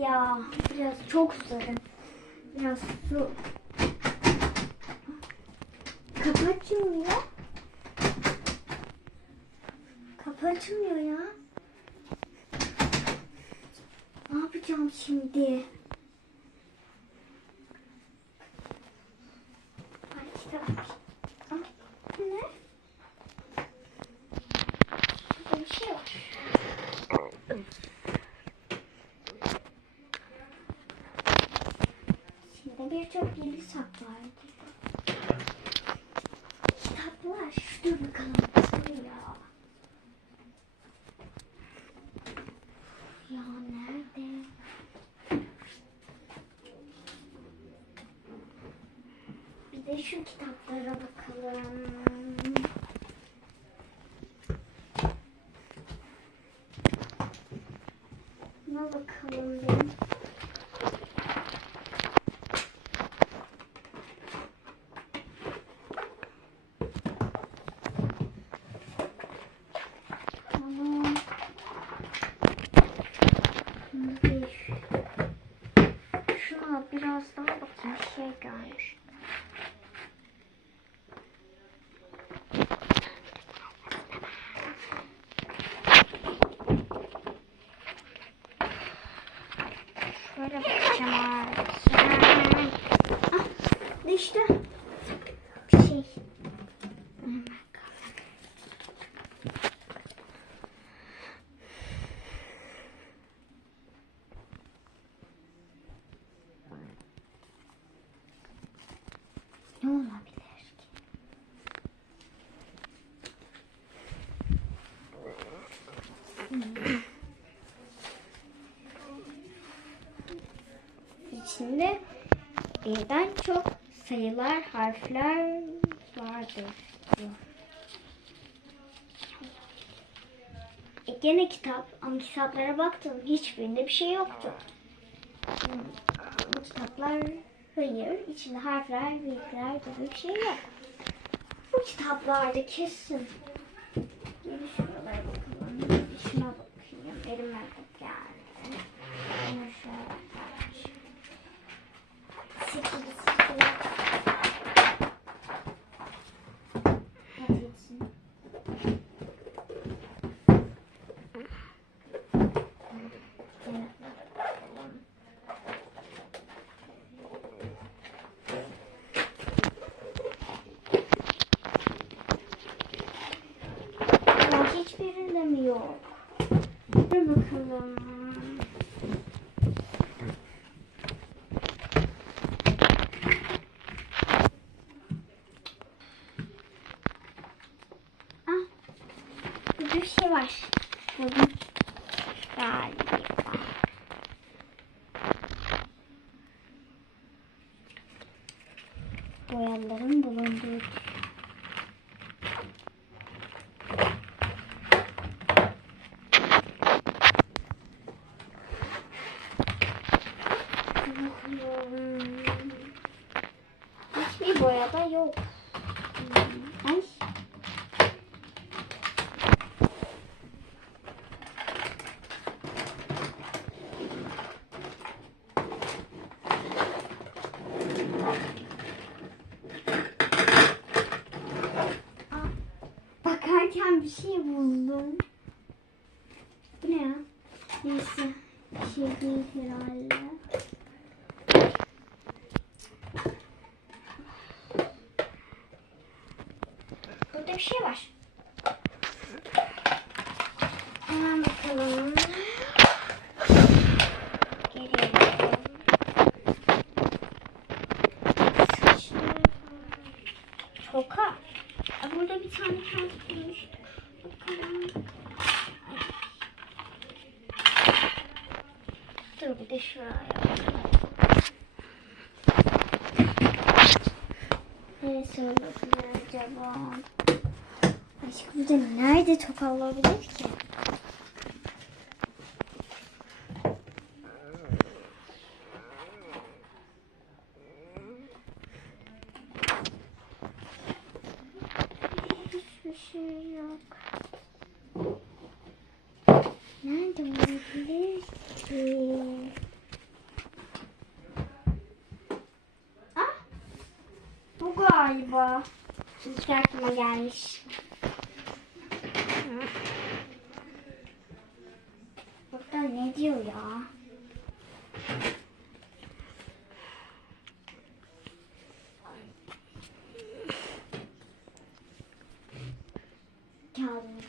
ya. Biraz çok susadım. Biraz su. Kapı açılmıyor. Kapı açılmıyor ya. Ne yapacağım şimdi? Ay kitap. Ah, bu ne? Burada bir şey var. Şimdi birçok bilgi saklar. Kitaplar. Dur bakalım. Ya? Ya nerede? Bir de şu kitaplara bakalım. Buna bakalım bir. Tamam. Bir. Şuna biraz daha bakayım şey görmüş. Şöyle bakacağım artık. Ah, düştü. Bir şey. Hemen kalk. Ne olabilir ki? İçinde birden çok sayılar, harfler vardır. diyor. E gene kitap ama kitaplara baktım hiçbirinde bir şey yoktu. Bu kitaplar hayır, içinde harfler, bilgiler gibi bir şey yok. Bu kitaplarda kesin. Şuralara bakalım, şuna bakayım, elime geldi. Bunu şöyle Sekiz, sekiz. Hadi gitsin. Gene bakalım. Ya hiçbirinde mi yok? Dur bakalım. Ah, burada bir şey var. Buldum. Galiba. Boyaların bulunduğu. Hiçbir boyada yok. Hmm, Ay. Aa, Bir şey buldum. Bu ne ya? Neyse. Bir şey değil herhalde. Burada bir şey var. Hemen bakalım. Geliyorum. Saçlar. Toka. Aa, Burada bir tane kağıt bulmuştuk. Bakalım. Dur bir de şuraya. Neresi olabilir acaba? Başka burada nerede toka olabilir ki? Hiçbir şey yok. Nerede olabilir ki? Galiba. İlk aklıma gelmiş. Burada ne diyor ya? Kağıdını.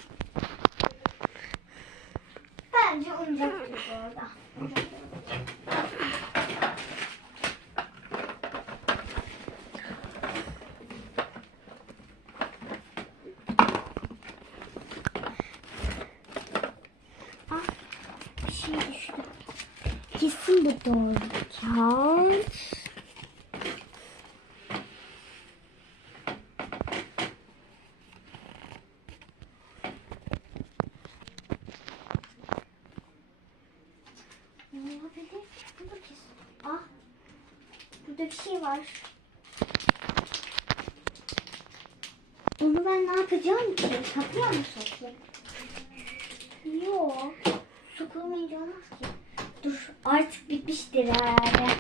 Bence oyuncak gibi orada. Ah, bir şey düştü. Kesin bu doğru kağıt. Ah, burada bir şey var. Bunu ben ne yapacağım ki? Kapıya mı sokayım? Yok. Sokulmayınca olmaz ki. Dur artık bitmiştir herhalde.